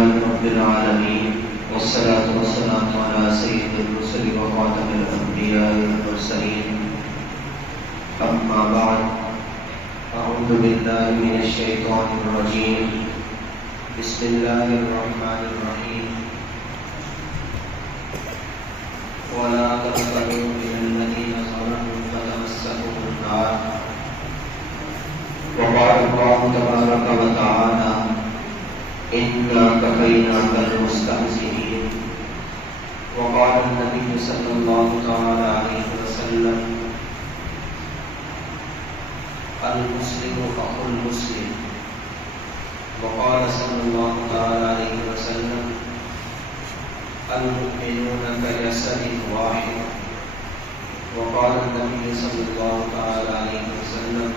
لله رب العالمين والصلاة والسلام على سيد الرسل وخاتم الأنبياء والمرسلين أما بعد أعوذ بالله من الشيطان الرجيم بسم الله الرحمن الرحيم ولا تقتلوا من الذين ظلموا فتمسكهم النار وقال الله تبارك وتعالى إنا كفيناك المستهزئين وقال النبي صلى الله تعالى عليه وسلم المسلم أخو المسلم وقال صلى الله تعالى عليه وسلم المؤمنون كجسد واحد وقال النبي صلى الله تعالى عليه وسلم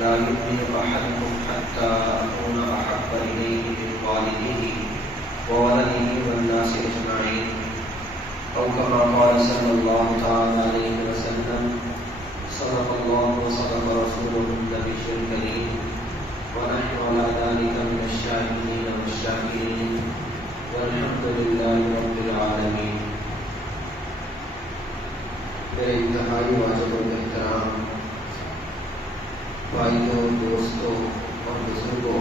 لا يؤمن أحدكم حتى أكون أحب إليه من والده وولده والناس أجمعين أو كما قال صلى الله تعالى عليه وسلم صدق الله وصدق رسوله النبي الكريم ونحن على ذلك من الشاهدين والشاكرين والحمد لله رب العالمین۔ میرے انتہائی واجب الاحترام بھائیوں، دوستوں اور بزرگوں،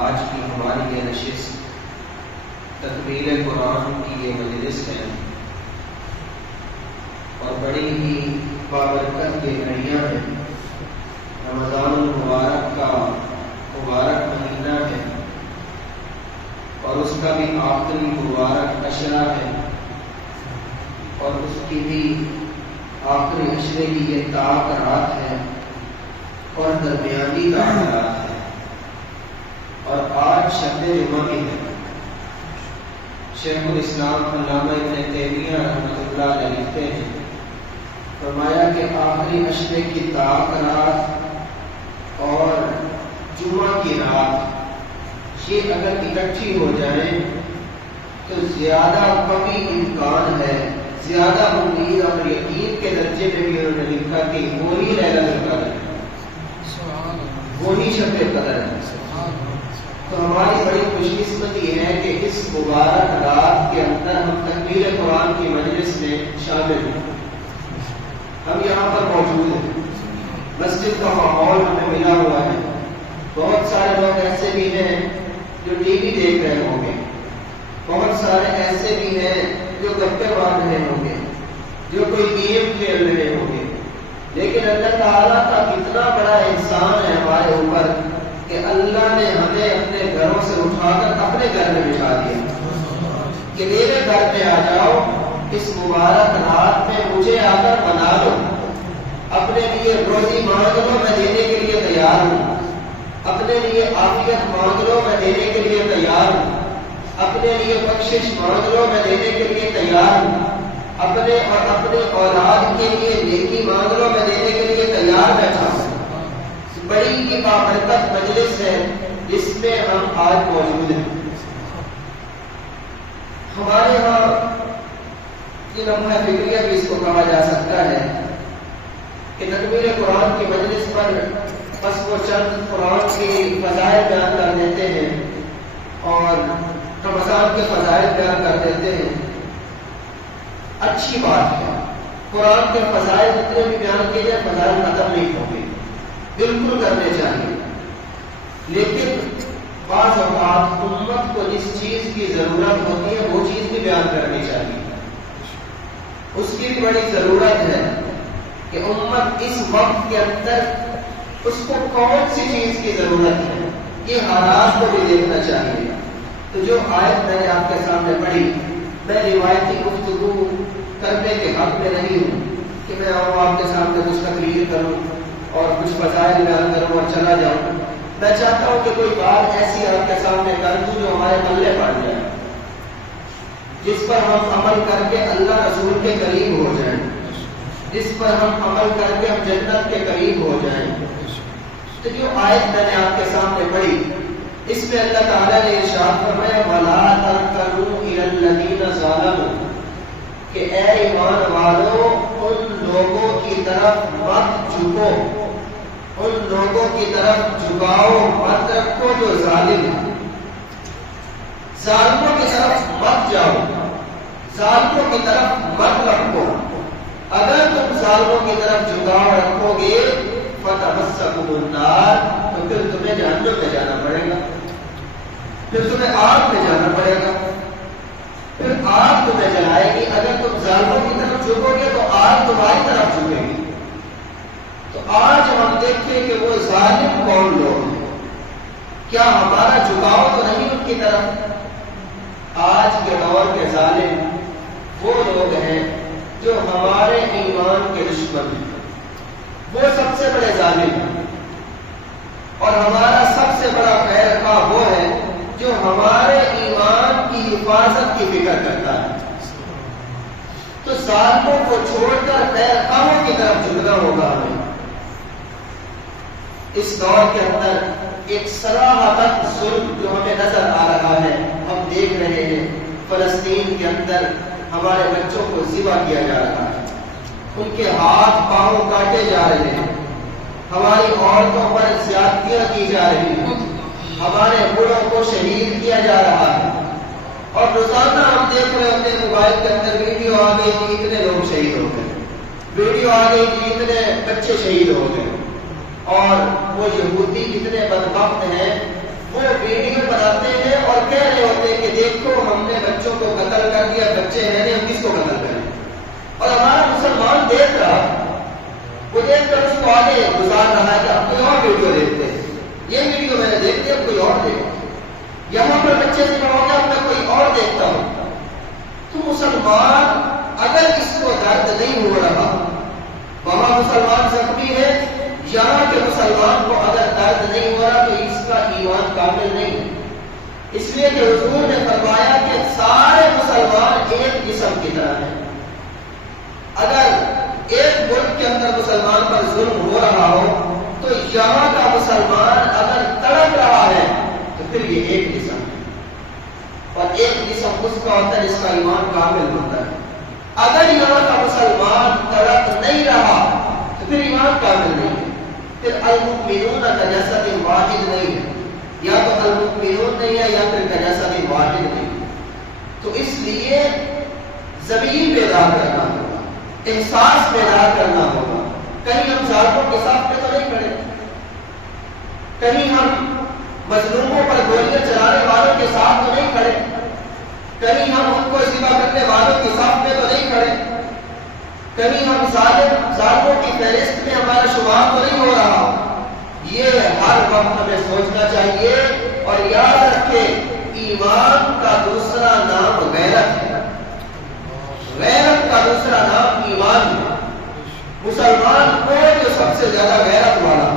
آج کی ہماری یہ نشست تکمیل قرآن کی یہ مجلس ہے اور بڑی ہی بابرکت یہ گھڑیاں ہیں۔ رمضان المبارک کا مبارک مہینہ ہے اور اس کا بھی آخری مبارک عشرہ ہے اور اس کی بھی آخری عشرے کی یہ طاق رات ہے اور درمیانی طاق رات ہے اور آج شب جمعہ بھی ہے۔ شیخ الاسلام علامہ ابن تیمیہ رحمۃ اللہ علیہ لکھتے ہیں، فرمایا کہ آخری عشرے کی طاق رات اور جمعہ کی رات یہ اگر اکٹھی ہو جائیں تو زیادہ کمی امکان ہے، زیادہ امید اور یقین کے درجے میں بھی انہوں نے لکھا کہ وہی لیلۃ القدر ہے، وہی شب قدر ہے۔ تو ہماری بڑی خوش قسمتی ہے کہ اس مبارک رات کے اندر ہم تکمیل قرآن کی مجلس میں شامل ہیں، ہم یہاں پر موجود ہیں، مسجد کا ماحول ہمیں ملا ہوا ہے۔ بہت سارے لوگ ایسے بھی ہیں جو ٹی وی دیکھ رہے ہوں گے، بہت سارے ایسے بھی ہیں جو گپے مار رہے ہوں گے، جو کوئی گیم کھیل رہے ہوں گے، لیکن اللہ تعالیٰ کا کتنا بڑا احسان ہے ہمارے اوپر کہ اللہ نے ہمیں اپنے گھروں سے اٹھا کر اپنے گھر میں بٹھا دیا کہ میرے گھر میں آ جاؤ، اس مبارک رات میں مجھے آ کر بنا لو، اپنے لیے روزی مانگ لو، میں دینے کے لیے تیار ہوں، اپنے لیے عافیت مانگ لو، میں دینے کے لیے تیار ہوں، اپنے لیے بخشش مانگ لو، میں دینے کے لیے تیار ہوں، اپنے اور اپنے اولاد کے لیے نیکی مانگ لو، میں دینے کے لیے تیار بیٹھا ہوں۔ بڑی ہی بابرکت مجلس ہے جس میں ہم آج موجود ہیں۔ ہمارے یہاں یہ لمحہ فکریہ بھی اس کو کہا جا سکتا ہے کہ تکمیل قرآن کی مجلس پر بس وہ چند قرآن کی فضائل بیان کر دیتے ہیں اور رمضان کے فضائل بیان کر دیتے ہیں۔ اچھی بات ہے، قرآن کے فضائل جتنے بھی بیان کیے جائے فضائل ختم نہیں ہوں گے، بالکل کرنے چاہیے، لیکن بعض اوقات امت کو جس چیز کی ضرورت ہوتی ہے وہ چیز بھی بیان کرنی چاہیے۔ اس کی بھی بڑی ضرورت ہے کہ امت اس وقت کے اندر اس کو کون سی چیز کی ضرورت ہے، یہ حالات کو بھی دیکھنا چاہیے۔ تو جو آیت میں نے آپ کے سامنے پڑھی، میں روایتی گفتگو کرنے کے حق میں نہیں ہوں کہ میں آؤں آپ کے سامنے کچھ تقریر کروں اور کچھ فضائل بیان کروں اور چلا جاؤں۔ میں چاہتا ہوں کہ کوئی بات ایسی آپ کے سامنے کر دوں جو ہمارے پلے پڑ جائے، جس پر ہم عمل کر کے اللہ رسول کے قریب ہو جائیں، جس پر ہم عمل کر کے ہم جنت کے قریب ہو جائیں۔ تو جو آیت میں نے آپ کے سامنے پڑھی، اس میں اللہ تعالیٰ نے ارشاد فرمایا وَلَا تَرْكَنُوا إِلَى الَّذِينَ ظَلَمُوا، کہ اے ایمان والو ان لوگوں کی طرف مت جھکو، ان لوگوں کی طرف جھکاؤ مت وہ ظالم ہے، ظالموں کی طرف مت جاؤ، ظالموں کی طرف مت رکھو۔ اگر تم ظالموں کی طرف جھکاؤ رکھو گے فتمسکم النار، تو پھر تمہیں جہنم میں جانا پڑے گا، پھر تمہیں آگ میں جانا پڑے گا، پھر آگ تمہیں جلائے گی۔ اگر تم ظالموں کی طرف جھکو گے تو آگ تمہاری طرف جھکے گی۔ تو آج ہم دیکھیں کہ وہ ظالم کون لوگ ہیں، کیا ہمارا جھکاؤ تو نہیں ان کی طرف؟ آج کے دور کے ظالم وہ لوگ ہیں جو ہمارے ایمان کے دشمن ہیں، وہ سب سے بڑے ظالم ہیں، اور ہمارا سب سے بڑا خیر خواہ وہ ہے جو ہمارے ایمان کی حفاظت کی فکر کرتا ہے۔ تو ظالموں کو چھوڑ کر خیر خواہوں کی طرف جھکنا ہوگا ہمیں۔ اس دور کے اندر ایک صراحتاً ظلم جو ہمیں نظر آ رہا ہے، ہم دیکھ رہے ہیں فلسطین کے اندر ہمارے بچوں کو ذبح کیا جا رہا ہے، ان کے ہاتھ پاؤں کاٹے جا رہے ہیں، ہماری عورتوں پر زیادتیاں کی جا رہی ہیں، ہمارے بڑوں کو شہید کیا جا رہا ہے، اور روزانہ ہم دیکھ رہے ہوتے ہیں موبائل کے اندر ویڈیو آ گئی کہ اتنے لوگ شہید ہو گئے، ویڈیو آ گئی کہ اتنے بچے شہید ہو گئے، اور وہ یہودی کتنے بدبخت ہیں، وہ ویڈیو بناتے ہیں اور کہہ رہے ہوتے ہیں کہ دیکھو ہم نے بچوں کو قتل کر دیا، بچے ہیں نہیں، ہم کس کو قتل کریں؟ اور ہمارا مسلمان دیکھ رہا، وہ دیکھ کر اس کو آگے گزار رہا ہے کہ اب کوئی اور ویڈیو دیکھتے ہیں، یہ ویڈیو میں نے دیکھ لیا، کوئی اور دیکھتا، یہاں پر بچے سے پڑھو گے اب میں کوئی اور دیکھتا ہوں۔ تو مسلمان اگر اس کو درد نہیں ہو رہا، وہاں مسلمان زخمی ہے، یہاں کے مسلمان کو اگر درد نہیں ہو رہا تو اس کا ایمان کامل نہیں ہے۔ اس لیے کہ حضور نے فرمایا کہ سارے مسلمان ایک جسم کی طرح ہیں، اگر ایک ملک کے اندر مسلمان پر ظلم ہو رہا ہو تو یہاں کا مسلمان اگر تڑپ رہا ہے تو پھر یہ ایک جسم ہے، اور ایک جسم اس کا ہوتا ہے جس کا ایمان کامل ہوتا ہے۔ اگر یہاں کا مسلمان تڑپ نہیں رہا تو پھر ایمان کامل نہیں ہے، پھر المؤمنون کجسد واحد نہیں ہے، یا تو المؤمنون نہیں ہے یا پھر کجسد واحد نہیں ہے۔ تو اس لیے ضمیر بیدار کرنا ہوگا، احساس بیدار کرنا ہوگا۔ کہیں ہم ظالموں کے ساتھ میں تو نہیں کھڑے، کہیں ہم مظلوموں پر گولیاں چلانے والوں کے ساتھ تو نہیں کھڑے، کہیں ہم ان کو ذبح کرنے والوں کے ساتھ میں تو نہیں کھڑے، کہیں ہم ظالموں کی فہرست میں ہمارا شمار تو نہیں ہو رہا۔ یہ ہر وقت ہمیں سوچنا چاہیے اور یاد رکھیں ایمان کا دوسرا نام غیرت ہے، غیرت کا دوسرا نام ایمان ہے۔ مسلمان کو جو سب سے زیادہ غیرت والا،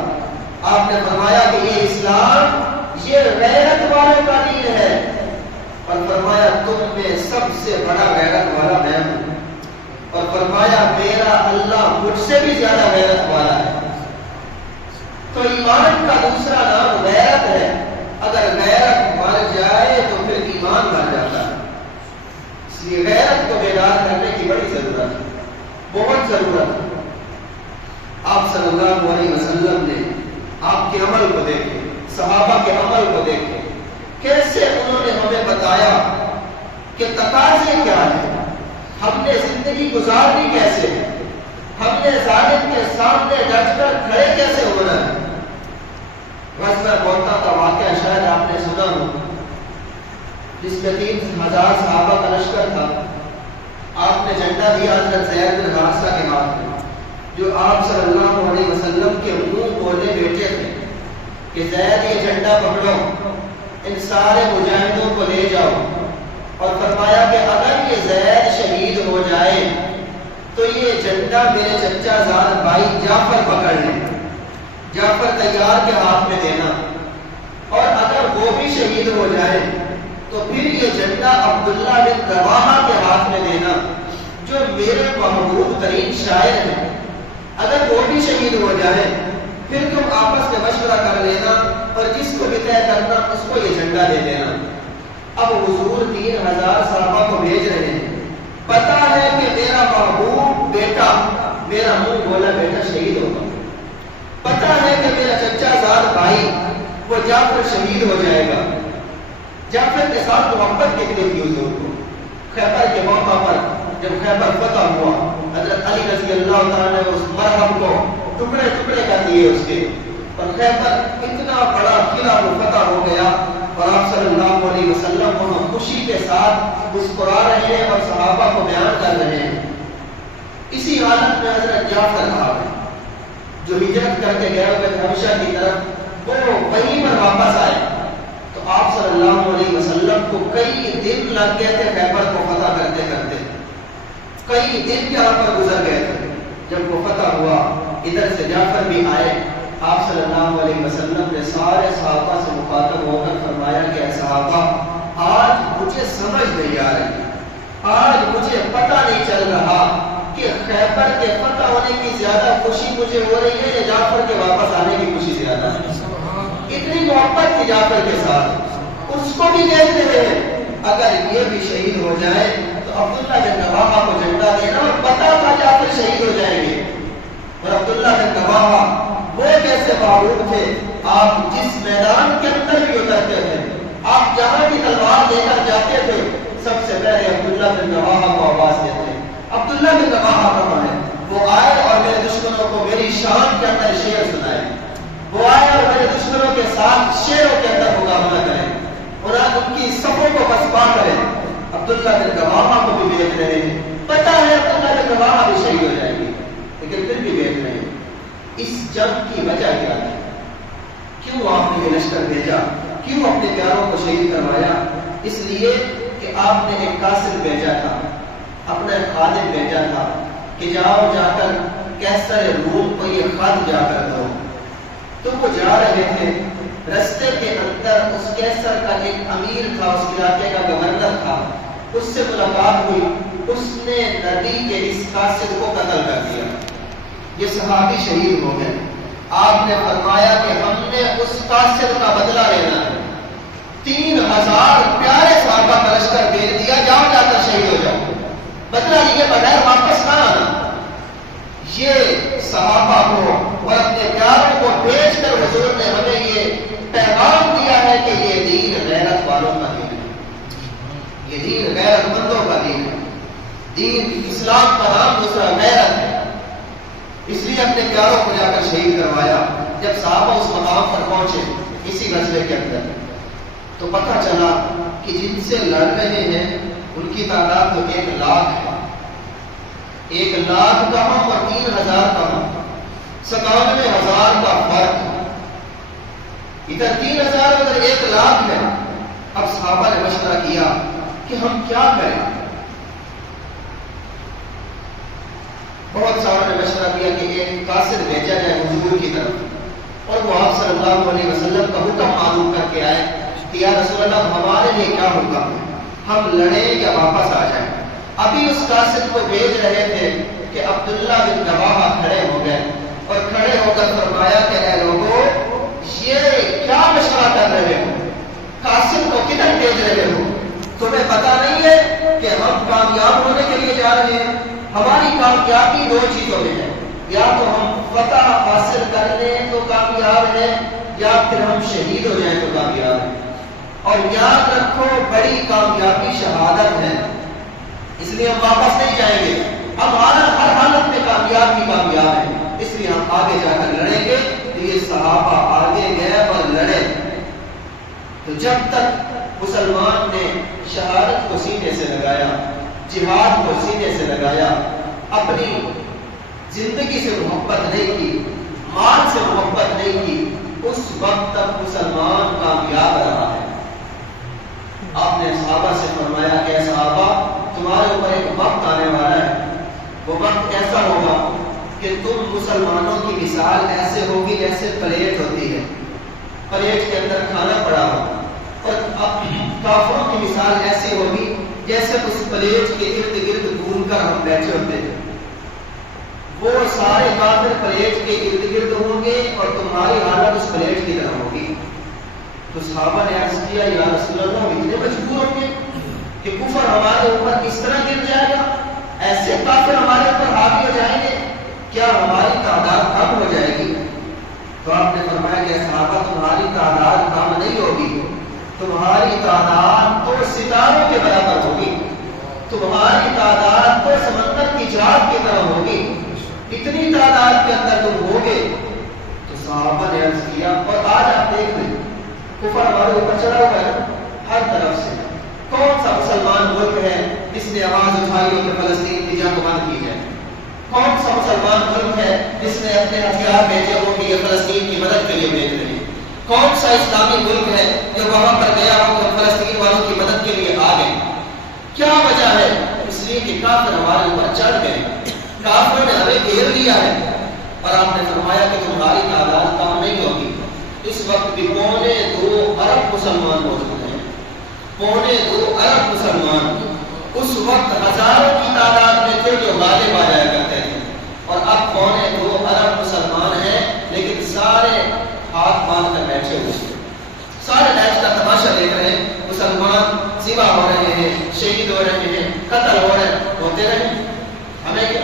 آپ نے فرمایا کہ یہ اسلام یہ غیرت والوں کا دین ہے، اور فرمایا تم میں سب سے بڑا غیرت والا میں ہوں، اور فرمایا میرا اللہ مجھ سے بھی زیادہ غیرت والا ہے۔ تو ایمان کا دوسرا نام غیرت ہے، اگر غیرت مر جائے تو پھر ایمان مر جاتا ہے۔ اس لیے غیرت کو بیدار کرنے کی بڑی ضرورت ہے، بہت ضرورت ہے۔ آپ صلی اللہ علیہ وسلم نے آپ کے عمل کو دیکھے، صحابہ کے عمل کو دیکھے، کیسے انہوں نے ہمیں بتایا کہ تقاضے کیا ہے، ہم نے زندگی گزارنی کیسے ہے، ہم نے ظالم کے سامنے ڈٹ کر کھڑے کیسے ہونا ہے۔ غزوہ موتا کا واقعہ شاید آپ نے سنا ہو، جس میں 3000 صحابہ کا لشکر تھا، آپ نے جھنڈا دیا حضرت زید بن حارثہ کے ہاتھ میں، جو آپ صلی اللہ علیہ وسلم کے منہ بولے بیٹے تھے کہ زید یہ جھنڈا پکڑو، ان سارے مجاہدوں کو لے جاؤ، اور فرمایا کہ اگر یہ زید شہید ہو جائے تو یہ جھنڈا میرے چچا زاد بھائی جعفر پکڑ لیں، جعفر تیار کے ہاتھ میں دینا، اور اگر وہ بھی شہید ہو جائے تو پھر یہ جھنڈا عبداللہ بن رواحہ کے ہاتھ میں دینا، جو میرے محبوب ترین شاعر ہیں، اگر وہ بھی شہید ہو جائے پھر تم آپس میں مشورہ کر لینا اور جس کو بھی طے کرنا اس کو یہ جھنڈا دے دینا۔ اب حضور 3000 صحابہ کو بھیج رہے ہیں، پتا ہے کہ میرا محبوب بیٹا، میرا منہ بولا بیٹا شہید ہوگا، پتا ہے کہ میرا چچا زاد بھائی وہ جعفر شہید ہو جائے گا۔ جعفر کے ساتھ محبت کتنی تھی حضور کو۔ خیبر کے موقع پر جب خیبر فتح ہوا، حضرت علی رضی اللہ تعالیٰ نے اس مرہم کو ٹکڑے ٹکڑے کر دیے اس کے، اور خیبر اتنا بڑا قلعہ فتح ہو گیا، اور آپ صلی اللہ علیہ وسلم وہاں خوشی کے ساتھ مسکرا رہے ہیں اور صحابہ کو بیان کر رہے ہیں۔ اسی حالت میں حضرت جعفر صاحب جو ہجرت کر کے گئے ہوئے حبشہ کی طرف، وہ وہیں پر واپس آئے تو آپ صلی اللہ علیہ وسلم کو کئی دن لگ گئے تھے خیبر کو فتح کرتے کرتے، کئی دن یہاں پر گزر گئے تھے۔ جب وہ فتح ہوا، ادھر سے جعفر بھی آئے، آپ صلی اللہ علیہ وسلم نے سارے صحابہ سے مخاطب ہو کر فرمایا کہ اے صحابہ، آج مجھے سمجھ نہیں آ رہی، آج مجھے پتہ نہیں چل رہا کہ خیبر کے فتح ہونے کی زیادہ خوشی مجھے ہو رہی ہے یا جعفر کے واپس آنے کی خوشی زیادہ ہے۔ اتنی محبت تھی جعفر کے ساتھ، اس کو بھی دیکھ رہے ہیں اگر یہ بھی شہید ہو جائے تو عبداللہ بن رواحہ کو جھنڈا دینا، اور پتہ تھا جعفر شہید ہو جائیں گے۔ اور عبداللہ بن رواحہ وہ کیسے معروف تھے، آپ جس میدان کے اندر بھی اترتے تھے، آپ جہاں بھی تلوار لے کر جاتے تھے، سب سے پہلے عبداللہ بن رواحہ کو آواز دیتے۔ عبداللہ بن رواحہ کہاں ہے؟ وہ آئے اور میرے دشمنوں کو میری شان کے اندر شعر سنائے، وہ آئے اور میرے دشمنوں کے ساتھ شعروں کے اندر مقابلہ کریں، ان کی صفوں کو پسپا کریں۔ عبداللہ بن رواحہ کو بھی دیکھ رہے ہیں، پتہ ہے عبداللہ بن رواحہ بھی شہید ہو جائیں گے، لیکن پھر بھی دیکھ رہے ہیں۔ اس جنگ کی وجہ کیا ہے؟ کیوں آپ نے یہ لشکر بھیجا؟ کیوں اپنے پیاروں کو شہید کروایا؟ اس لیے کہ آپ نے ایک قاصد بھیجا تھا، اپنا ایک خادم بھیجا تھا کہ جاؤ جا کر قیصر روم کو یہ خط جا کر دو۔ تو وہ جا رہے تھے، رستے کے اندر اس قیصر کا ایک امیر تھا، اس علاقے کا گورنر تھا، اس سے ملاقات ہوئی، اس نے نبی کے اس قاصد کو قتل کر دیا، یہ صحابی شہید ہو گئے۔ آپ نے فرمایا کہ ہم نے اس قاصد کا بدلہ لینا ہے، 3000 پیارے صحابہ کا لشکر بھیج دیا، جاؤ جا کر شہید ہو جاؤ، بدلہ لیے بغیر واپس نہ آنا۔ یہ صحابہ کو اور اپنے پیاروں کو بھیج کر حضور نے ہمیں یہ پیغام دیا ہے کہ یہ دین غیرت والوں کا دین ہے، یہ دین غیرت مندوں کا دین ہے، دین اسلام کا نام دوسرا غیرت ہے۔ اس لیے اپنے پیاروں کو جا کر شہید کروایا۔ جب صحابہ اس مقام پر پہنچے اسی غزوے کے اندر، تو پتہ چلا کہ جن سے لڑ رہے ہیں ان کی تعداد تو 1 لاکھ ہے، 1 لاکھ کہاں اور 3000 کہاں، 97,000 کا فرق ہے۔ ادھر 3000 ادھر 1 لاکھ ہے۔ اب صحابہ نے مشورہ کیا کہ ہم کیا کریں؟ بہت ساروں نے مشورہ کیا کہ ایک قاصد بھیجا جائے حضور کی طرف، اور وہ آپ صلی اللہ علیہ وسلم کا حکم معلوم کر کے آئے کہ یا رسول اللہ ہمارے لیے کیا حکم ہے، ہم لڑیں یا واپس آ جائیں۔ ابھی اس قاصد کو بھیج رہے تھے کہ عبداللہ بن رواحہ کھڑے ہو گئے اور کھڑے ہو کر فرمایا کہ اے لوگوں، یہ کیا مشورہ کر رہے ہو، قاصد کو کدھر بھیج رہے ہو؟ تمہیں پتہ نہیں ہے کہ ہم کامیاب ہونے کے لیے جا رہے ہیں؟ ہماری کامیابی 2 چیزوں میں ہے، یا تو ہم فتح حاصل کر لیں تو کامیاب ہیں، یا پھر ہم شہید ہو جائیں تو کامیاب ہیں۔ اور یاد رکھو بڑی کامیابی شہادت ہے، اس لیے ہم واپس نہیں جائیں گے، ہم ہر حالت میں کامیاب ہی کامیاب ہیں، اس لیے ہم آگے جا کر لڑیں گے۔ تو یہ صحابہ آگے گئے اور لڑے۔ تو جب تک مسلمان نے شہادت کو سینے سے لگایا، جہاد کو سینے سے لگایا، اپنی زندگی سے محبت نہیں کی، مال سے محبت نہیں کی، اس وقت تک مسلمان کامیاب رہا ہے۔ آپ نے صحابہ سے فرمایا کہ اے صحابہ، تمہارے اوپر ایک وقت آنے والا ہے، وہ وقت ایسا ہوگا کہ تم مسلمانوں کی مثال ایسے ہوگی جیسے پلیٹ ہوتی ہے، پلیٹ کے اندر کھانا پڑا ہو، اور اب کافروں کی مثال ایسی ہوگی جیسے اس پلیٹ کے ارد گرد گھوم کر ہم بیٹھے ہوتے ہیں، وہ سارے کافر پلیٹ کے ارد گرد ہوں گے اور تمہاری حالت اس پلیٹ کی طرح ہوگی۔ تو صحابہ نے عرض کیا یا رسول اللہ، ہم اتنے مجبور ہوں گے کہ کفر ہمارے اوپر اس طرح گر جائے گا، ایسے کافر ہمارے اوپر حاوی ہو جائیں گے، کیا ہماری تعداد کم ہو جائے گی؟ تو آپ نے فرمایا کہ صحابہ تمہاری تعداد کم نہیں ہوگی، تمہاری تعداد تو ستاروں کے برابر ہوگی، تمہاری تعداد تو سمندر کی جھاگ کی طرح ہوگی، اتنی تعداد کے اندر تم ہوگے۔ تو صحابہ نے عرض کیا، اور آج آپ دیکھ لیں کفر ہمارے اوپر چڑھا ہوا ہے ہر طرف سے۔ کون سا مسلمان ملک ہے جس نے آواز اٹھائی ہو کہ فلسطین کی جنگ بند کی جائے؟ کون سا مسلمان ملک ہے جس نے اپنے ہتھیار بھیجے ہو کہ یہ فلسطین کی مدد کے لیے بھیج رہے ہیں؟ کون سا اسلامی ملک ہے جو وہاں پر گیا ہو کہ فلسطین والوں کی مدد کے لیے آ گئے؟ کیا وجہ ہے؟ اس لیے کہ کافر ہمارے اوپر چڑھ گئے، کافروں نے ہمیں گھیر لیا ہے۔ اور آپ نے فرمایا کہ تمہاری تعداد کم نہیں ہوگی۔ اس وقت بھی 2.25 ارب مسلمان موجود ہیں، 2.25 ارب مسلمان اس وقت ہزاروں کی تعداد میں تھے جو غالب آ جایا کرتے تھے، اور اب 2.25 ارب مسلمان ہیں، لیکن سارے ہاتھ باندھ کر بیٹھے ہوئے ہیں، سارے میچ کا تماشا دیکھ رہے ہیں۔ مسلمان ذبح ہو رہے ہیں، شہید ہو رہے ہیں، قتل ہو رہے ہیں، ہوتے رہے، ہمیں کیا؟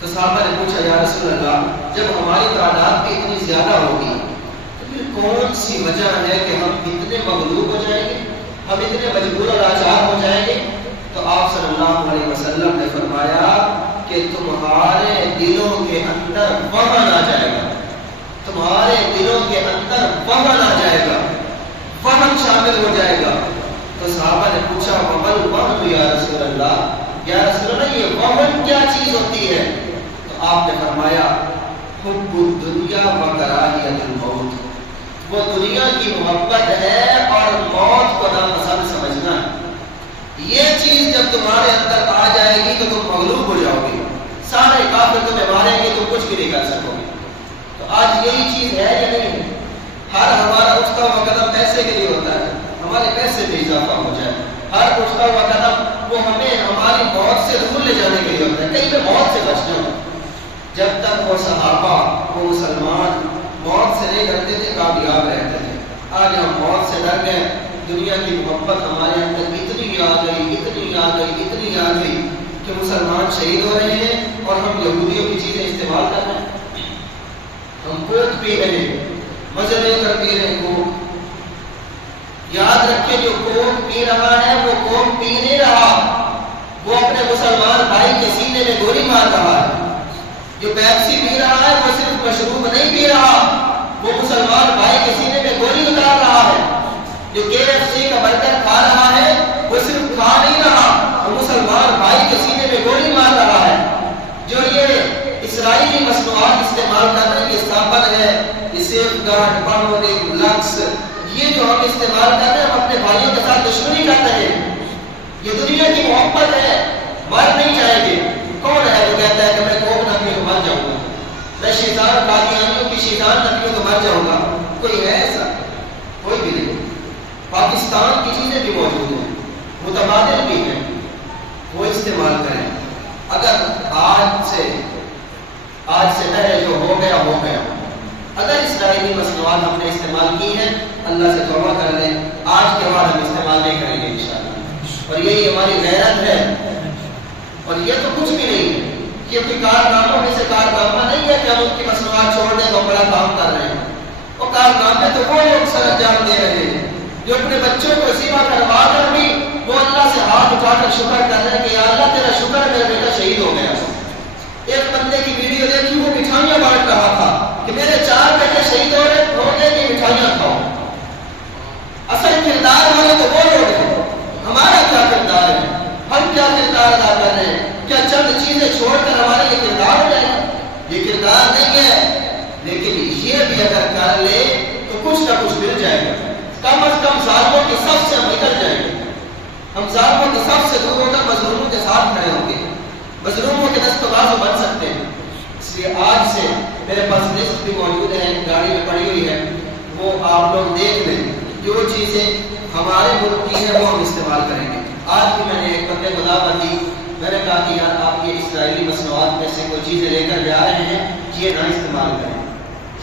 تو صحابہ نے پوچھا، یا رسول اللہ، جب ہماری تعداد بھی اتنی زیادہ ہوگی تو پھر کون سی وجہ ہے کہ ہم اتنے مغلوب ہو جائیں گے، ہم اتنے مجبور اور لاچار ہو جائیں گے؟ تو آپ صلی اللہ علیہ وسلم نے فرمایا کہ تمہارے دلوں کے اندر وہن آ جائے گا، تمہارے دلوں کے اندر وہن آ جائے گا، وہن شامل ہو جائے گا۔ تو صحابہ نے پوچھا، ومل وہن یا رسول اللہ، یا رسول اللہ یہ وہن کیا چیز ہوتی ہے؟ تو آپ نے فرمایا، حب الدنیا و کراہیت الموت، وہ دنیا کی محبت ہے اور موت کو ناپسند سمجھنا ہے۔ یہ چیز جب تمہارے اندر آ جائے گی تو تم مغلوب ہو جاؤ گے، سارے کافر تمہیں ماریں گے، تم کچھ بھی نہیں کر سکو گے۔ تو آج یہی چیز ہے یا نہیں ہے؟ ہر ہمارا اٹھتا ہوا قدم پیسے کے لیے ہوتا ہے، ہمارے پیسے میں اضافہ ہو جائے، ہر اٹھتا ہوا قدم وہ ہمیں ہماری موت سے دور لے جانے کے لیے ہوتا ہے، کہیں پہ موت سے بچنا ہو۔ جب تک وہ صحابہ، وہ مسلمان موت سے نہیں ڈرتے تھے، کامیاب رہتے تھے۔ آج ہم موت سے ڈر گئے، دنیا کی محبت ہمارے اندر اتنی آ گئی، اتنی آ گئی، اتنی آ گئی کہ مسلمان شہید ہو رہے ہیں اور ہم یہودیوں کی چیزیں استعمال کر رہے ہیں، ہم کوک پی رہے ہیں، مزے لے کر پی رہے ہیں کوک۔ یاد رکھیں، جو کوک پی رہا ہے وہ کوک پی نہیں رہا، وہ اپنے مسلمان بھائی کے سینے میں گولی مار رہا ہے۔ جو پیپسی پی رہا ہے وہ صرف مشروب نہیں پی رہا، وہ مسلمان بھائی کے سینے میں گولی اتار رہا ہے۔ جو KFC کا برگر کھا رہا ہے وہ صرف کھا نہیں رہا، وہ مسلمان بھائی کے سینے میں گولی مار رہا ہے۔ جو یہ اسرائیلی مصنوعات استعمال کر رہے ہیں، یہ صابن ہے، یہ سیف گارڈ، پالمولیو، لکس، یہ جو ہم استعمال کر رہے ہیں، ہم اپنے بھائیوں کے ساتھ دشمنی کر رہے ہیں۔ یہ دنیا کی محبت ہے، مر نہیں جائیں گے۔ کون ہے جو کہتا ہے کہ میں کوک نہ پیوں تو مر جاؤں گا، میں شیطان قادیانیوں کی شیطان نہ پیوں تو مر جاؤں گا؟ کوئی ہے ایسا؟ کوئی بھی نہیں۔ پاکستان کی چیزیں بھی موجود ہیں، متبادل بھی ہیں، وہ استعمال کریں۔ اگر آج سے پہلے جو ہو گیا ہو گیا، اگر اسرائیلی مصنوعات ہم نے استعمال کی ہیں، اللہ سے توبہ کر لیں، آج کے بعد ہم استعمال نہیں کریں گے انشاءاللہ۔ اور یہی ہماری غیرت ہے، اور یہ تو کچھ بھی نہیں ہے، یہ کوئی کارناموں میں سے کارنامہ نہیں ہے کہ ہم ان کی مصنوعات چھوڑ دیں تو بڑا کام کر رہے ہیں۔ وہ کارنامے تو وہ لوگ سر انجام دے رہے ہیں جو اپنے بچوں کو ذبح کروا کر بھی وہ اللہ سے ہاتھ اٹھا کر شکر کر رہے ہیں کہ یا اللہ تیرا شکر ہے میرا بیٹا شہید ہو گیا۔ ایک بندے کی ویڈیو دیکھی، وہ مٹھائیاں بانٹ رہا تھا کہ میرے 4 بیٹے شہید ہو رہے ہیں، کہ مٹھائیاں کھاؤ۔ اصل کردار والے تو وہ لوگ ہیں، ہمارا کیا کردار ہے؟ ہم کیا کردار ادا کر رہے ہیں؟ کیا چند چیزیں چھوڑ کر ہمارا یہ کردار ہو جائے گا؟ یہ کردار نہیں ہے، لیکن یہ بھی اگر کر لے تو کچھ نہ کچھ مل جائے گا۔ کم از کم ظالموں کی صف سے ہم نکل جائیں گے، ہم ظالموں کی صف سے دور ہو کر مظلوموں کے ساتھ کھڑے ہوں گے، مظلوموں کے دست و بازو بن سکتے ہیں۔ اس لیے آج سے میرے پاس لسٹ بھی موجود ہے، گاڑی میں پڑی ہوئی ہے، وہ آپ لوگ دیکھ لیں، جو چیزیں ہمارے ملک کی ہیں وہ ہم استعمال کریں گے۔ آج بھی میں نے ایک بندے کو دعوت دی، میں نے کہا کہ یار آپ یہ اسرائیلی مصنوعات میں سے کوئی چیزیں لے کر جا رہے ہیں، یہ نہ استعمال کریں،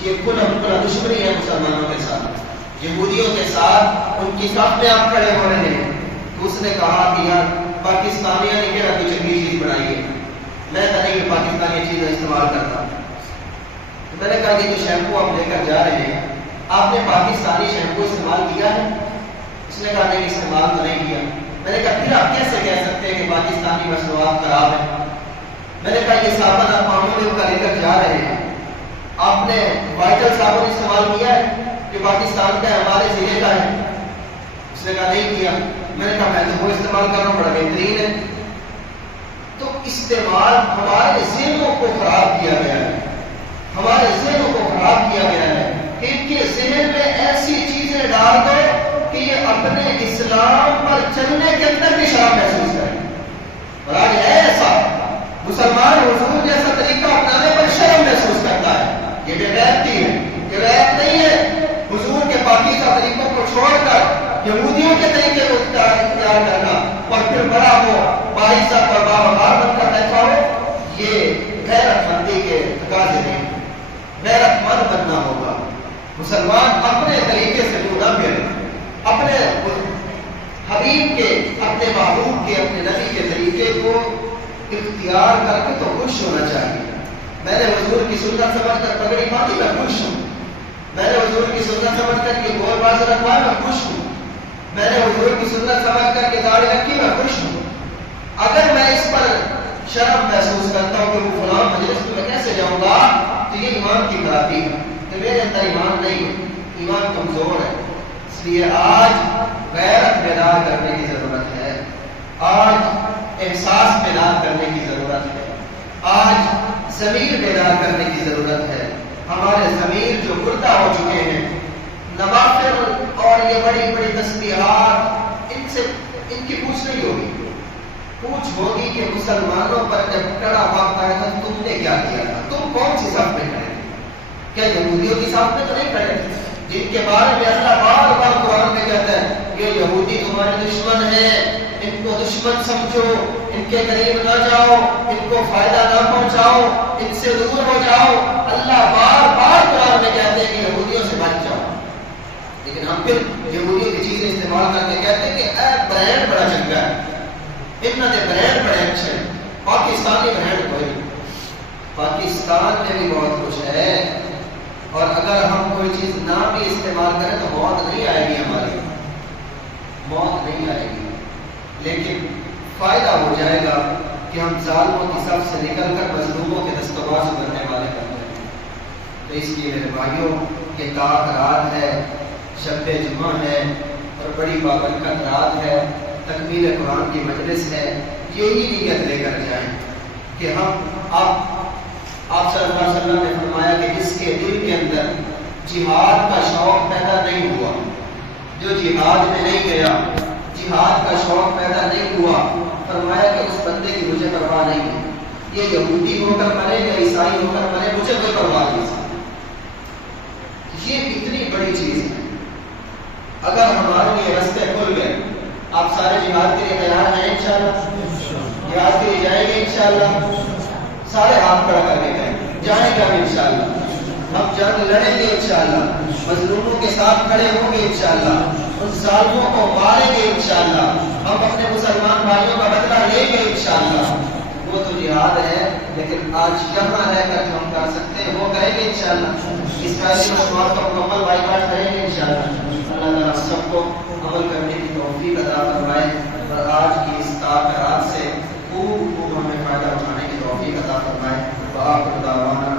یہ کھلا دشمنی ہے مسلمانوں کے ساتھ، یہودیوں کے ساتھ، ان کی صف میں آپ کھڑے ہو رہے ہیں۔ اس نے کہا کہ یار پاکستانیوں نے کیا کوئی چنگی چیز بنائی ہے، میں تو نہیں پاکستانی چیزیں استعمال کرتا۔ تو میں نے کہا یہ جو شیمپو آپ لے کر جا رہے ہیں آپ نے پاکستانی شیمپو استعمال کیا ہے؟ اس نے کہا نہیں استعمال تو نہیں کیا۔ میں نے کہا پھر آپ کیسے کہہ سکتے ہیں کہ پاکستانی مصنوعات خراب ہیں؟ میں نے کہا یہ صابن آپ پامولیو کا لے کر جا رہے ہیں، آپ نے وائٹل صابن استعمال کیا ہے جو پاکستان کا ہمارے ضلع کا ہے؟ اس نے کہا نہیں کیا۔ میں نے کہا میں تو وہ استعمال کر رہا ہوں، بڑا بہترین ہے۔ تو استعمال ہمارے ذہنوں کو خراب کیا گیا ہے، ہمارے ذہنوں کو خراب کیا گیا ہے کہ ان کے ذہن میں ایسی چیزیں ڈال دو کہ یہ اپنے اسلام پر چلنے کے اندر بھی شرم محسوس کریں۔ اور آج ہے ایسا مسلمان حضور جیسا طریقہ اپنانے پر شرم محسوس کرتا ہے، یہ بے غیرتی ہے، یہ غیرت نہیں ہے۔ حضور کے پاکیزہ طریقوں کو چھوڑ کر یہودیوں کے طریقے کو اختیار کرنا اور پھر بڑا ہو باعزت اور باوقار بن کر بیٹھا ہو، یہ غیرت مندی کے تقاضے ہیں۔ غیرت مند بننا ہوگا۔ مسلمان اپنے طریقے سے دور نہ پھرے، اپنے حبیب کے، اپنے محبوب کے، اپنے نبی کے طریقے کو اختیار کر کے تو خوش ہونا چاہیے۔ میں نے حضور کی سنت سمجھ کر پگڑی باندھی، میں خوش ہوں۔ میں نے حضور کی سنت سمجھ کر کے گول باز رکھوایا، میں خوش ہوں۔ میں نے حضور کی سنت سمجھ کر کے داڑھی رکھی، میں خوش ہوں۔ اگر میں اس پر شرم محسوس کرتا ہوں کہ وہ فلاں مجلس میں کیسے جاؤں گا، تو یہ ایمان کی خرابی ہے کہ میرے اندر ایمان نہیں ہے، ایمان کمزور ہے۔ اس لیے آج غیرت بیدار کرنے کی ضرورت ہے، آج احساس بیدار کرنے کی ضرورت ہے، آج ضمیر بیدار کرنے کی ضرورت ہے۔ ہمارے ضمیر جو مردہ ہو چکے ہیں، نوافل اور یہ بڑی بڑی تسبیحات ان کی پوچھ نہیں ہوگی، پوچھ ہوگی کہ مسلمانوں پر جب کڑا وقت آیا تھا تم نے کیا کیا تھا، تم کون سی صف میں کھڑے تھے؟ کیا یہودیوں کی صف میں تو نہیں کھڑے تھے جن کے بارے میں اللہ بار بار قرآن میں کہتا ہے یہ یہودی تمہارے دشمن ہیں، ان کو دشمن سمجھو، ان کے قریب نہ جاؤ، ان کو فائدہ نہ پہنچاؤ، ان سے دور ہو جاؤ۔ اللہ بار بار قرآن میں کہتے ہیں کہ یہودیوں سے بچ جاؤ، لیکن ہم پھر یہودیوں کی چیزیں استعمال کرتے کہتے ہیں کہ اے برانڈ بڑا چنگا ہے، اتنا دے برانڈ بڑے اچھے ہیں۔ پاکستانی برانڈ کوئی نہیں، پاکستان میں بھی بہت کچھ ہے، اور اگر ہم کوئی چیز نہ بھی استعمال کریں تو موت نہیں آئے گی، ہماری موت نہیں آئے گی، لیکن فائدہ ہو جائے گا کہ ہم ظالموں کی صف سے نکل کر مظلوموں کے دستاواز کرنے والے بنتے ہیں۔ تو اس لیے میرے بھائیوں یہ طاق رات ہے، شب جمعہ ہے اور بڑی بابرکت رات ہے، تکمیل قرآن کی مجلس ہے۔ یہی نیت لے کر جائیں کہ ہم آپ صلی اللہ علیہ وسلم نے فرمایا کہ جس کے دل کے اندر جہاد کا شوق پیدا نہیں ہوا، جو جہاد میں نہیں گیا، جہاد کا شوق پیدا نہیں ہوا، فرمایا کہ اس بندے کی مجھے پرواہ نہیں ہے، یہ یہودی ہو کر مرے یا عیسائی ہو کر مرے، مجھے کوئی پرواہ نہیں ہے۔ یہ کتنی بڑی چیز ہے۔ اگر ہمارے لیے راستے کھل گئے، آپ سارے جہاد کے لیے تیار ہیں انشاءاللہ؟ جہاد کے لیے جائیں گے انشاءاللہ؟ سارے ہاتھ کھڑا کر کے گئے جائیں گے انشاءاللہ، ہم جنگ لڑیں گے انشاءاللہ، مظلوموں کے ساتھ کھڑے ہوں گے انشاءاللہ، ان ظالموں کو ماریں گے انشاءاللہ، ہم اپنے مسلمان بھائیوں کا بدلہ لیں گے انشاءاللہ۔ وہ تو جہاد ہے، لیکن آج یہاں رہ کر جو ہم کر سکتے ہیں وہ کریں گے انشاءاللہ۔ اسرائیلی مصنوعات کا مکمل بائیکاٹ کریں گے انشاءاللہ۔ اللہ تعالیٰ سب کو عمل کرنے کی توفیق عطا فرمائے اور آج کی اس تاکرات سے خوب ہمیں فائدہ اٹھانے کی توفیق عطا فرمائے۔ وآخر دعوانا